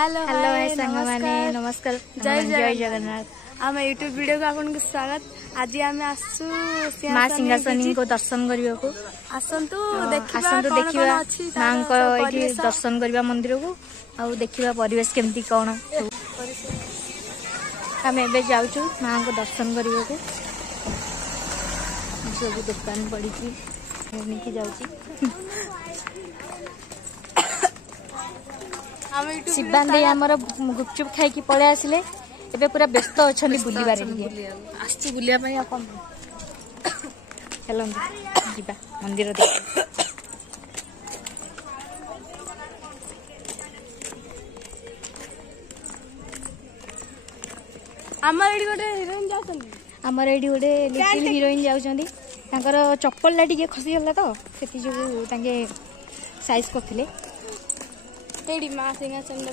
Hello hello सांग माने नमस्कार जय जगन्नाथ आम यूट्यूब वीडियो को आपन स्वागत। आज आम आसु माँ सिंहासनी को दर्शन करने को आसंतु देखा माँ को दर्शन करवा मंदिर को आउ देखा परिवेश केमती कौन आम एवं जाऊँ माँ को दर्शन करने को सब दुकान पड़ी जाऊँ शिवानी आमर गुपचुप खाई पलि आसिले एबे पूरा व्यस्त अच्छा बुलबारे आसची बुलिया चलते मंदिर देख आमर ये गोटे लिटिल हिरोइन जाऊँगी चप्पल टी खसीगला तो से साइज करते माँ सिंहासन